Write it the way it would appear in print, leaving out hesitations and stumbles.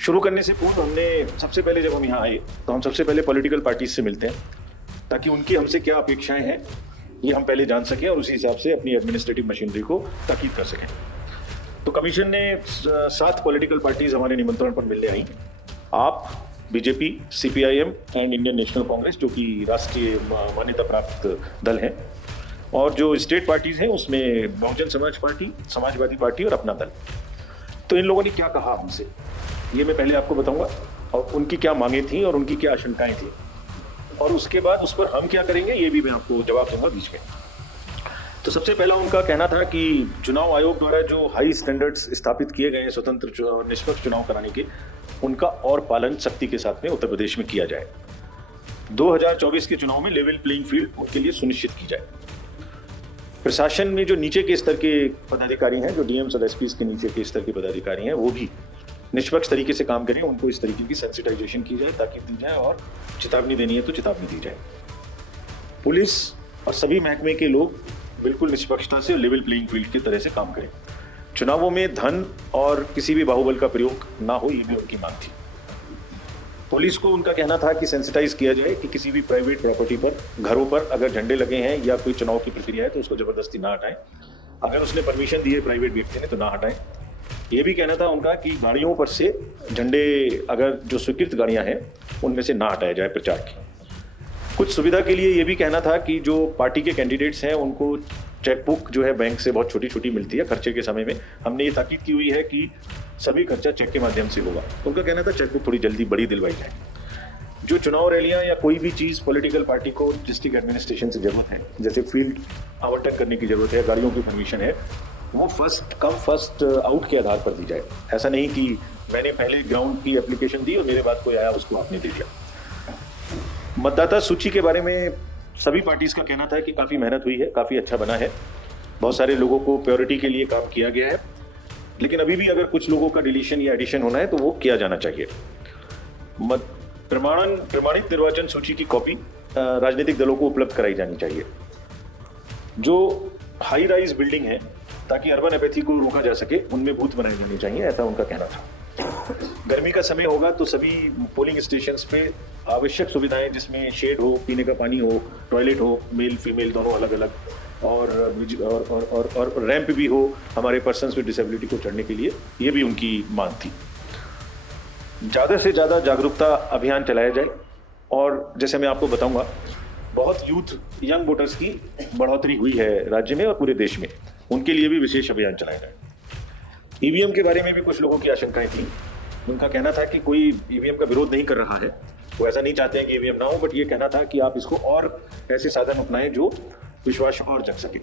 शुरू करने से पूर्व हमने सबसे पहले जब हम यहाँ आए तो हम सबसे पहले पॉलिटिकल पार्टीज से मिलते हैं ताकि उनकी हमसे क्या अपेक्षाएं हैं ये हम पहले जान सकें और उसी हिसाब से अपनी एडमिनिस्ट्रेटिव मशीनरी को ताकीद कर सकें। तो कमीशन ने 7 पॉलिटिकल पार्टीज हमारे निमंत्रण पर मिलने आई। आप, BJP, CPIM and Indian national Congress जो कि राष्ट्रीय मान्यता प्राप्त दल हैं, और जो स्टेट पार्टीज हैं उसमें बहुजन समाज पार्टी, समाजवादी पार्टी और अपना दल। तो इन लोगों ने क्या कहा हमसे ये मैं पहले आपको बताऊंगा, और उनकी क्या मांगे थी और उनकी क्या आशंकाएं थी, और उसके बाद उस पर हम क्या करेंगे ये भी मैं आपको जवाब दूंगा बीच में। तो सबसे पहला उनका कहना था कि चुनाव आयोग द्वारा जो हाई स्टैंडर्ड्स स्थापित किए गए हैं स्वतंत्र और निष्पक्ष चुनाव कराने के, उनका और पालन सख्ती के साथ में उत्तर प्रदेश में किया जाए। 2024 के चुनाव में लेवल प्लेइंग फील्ड के लिए सुनिश्चित की जाए। प्रशासन में जो नीचे के स्तर के पदाधिकारी हैं, जो डीएम्स और एसपीज के नीचे के स्तर के पदाधिकारी हैं, वो भी निष्पक्ष तरीके से काम करें। उनको इस तरीके की सेंसिटाइजेशन की जाए, ताकि दी जाए, और चेतावनी देनी है तो चेतावनी दी जाए। पुलिस और सभी महकमे के लोग बिल्कुल निष्पक्षता से लेवल प्लेइंग फील्ड की तरह से काम करें। चुनावों में धन और किसी भी बाहुबल का प्रयोग ना हो, ये भी उनकी मांग थी। पुलिस को उनका कहना था कि सेंसिटाइज किया जाए कि किसी भी प्राइवेट प्रॉपर्टी पर, घरों पर अगर झंडे लगे हैं या कोई चुनाव की प्रक्रिया है तो उसको जबरदस्ती ना हटाएं। अगर उसने परमिशन दी है प्राइवेट व्यक्ति ने तो ना हटाएं। ये भी कहना था उनका कि गाड़ियों पर से झंडे, अगर जो स्वीकृत गाड़ियां हैं उनमें से ना हटाया जाए प्रचार की। कुछ सुविधा के लिए ये भी कहना था कि जो पार्टी के कैंडिडेट्स हैं उनको चेकबुक जो है बैंक से बहुत छोटी छोटी मिलती है खर्चे के समय में। हमने ये ताकीद की हुई है कि सभी खर्चा चेक के माध्यम से होगा। उनका कहना था चेकबुक थोड़ी जल्दी बड़ी दिलवाई जाए। जो चुनाव रैलियां या कोई भी चीज़ पॉलिटिकल पार्टी को डिस्ट्रिक्ट एडमिनिस्ट्रेशन से जरूरत है, जैसे फील्ड आवंटन करने की जरूरत है, गाड़ियों की परमिशन है, वो फर्स्ट कम फर्स्ट आउट के आधार पर दी जाए। ऐसा नहीं कि मैंने पहले ग्राउंड की एप्लीकेशन दी और मेरे बाद कोई आया उसको आपने दे दिया। मतदाता सूची के बारे में सभी पार्टीज का कहना था कि काफ़ी मेहनत हुई है, काफ़ी अच्छा बना है, बहुत सारे लोगों को प्योरिटी के लिए काम किया गया है, लेकिन अभी भी अगर कुछ लोगों का डिलीशन या एडिशन होना है तो वो किया जाना चाहिए। प्रमाणित निर्वाचन सूची की कॉपी राजनीतिक दलों को उपलब्ध कराई जानी चाहिए। जो हाई राइज बिल्डिंग है, ताकि अर्बन एपैथी को रोका जा सके, उनमें बूथ बनाए जाने चाहिए, ऐसा उनका कहना था। गर्मी का समय होगा तो सभी पोलिंग स्टेशंस पे आवश्यक सुविधाएं, जिसमें शेड हो, पीने का पानी हो, टॉयलेट हो, मेल फीमेल दोनों अलग अलग, और रैंप भी हो हमारे पर्सन्स विद डिसेबिलिटी को चढ़ने के लिए, ये भी उनकी मांग थी। ज़्यादा से ज़्यादा जागरूकता अभियान चलाया जाए, और जैसे मैं आपको बताऊंगा, बहुत यंग वोटर्स की बढ़ोतरी हुई है राज्य में और पूरे देश में, उनके लिए भी विशेष अभियान चलाया जाए। ईवीएम के बारे में भी कुछ लोगों की आशंकाएं थी। उनका कहना था कि कोई ईवीएम का विरोध नहीं कर रहा है, वो ऐसा नहीं चाहते हैं कि ईवीएम ना हो, बट ये कहना था कि आप इसको और ऐसे साधन अपनाएं जो विश्वास और जग सके।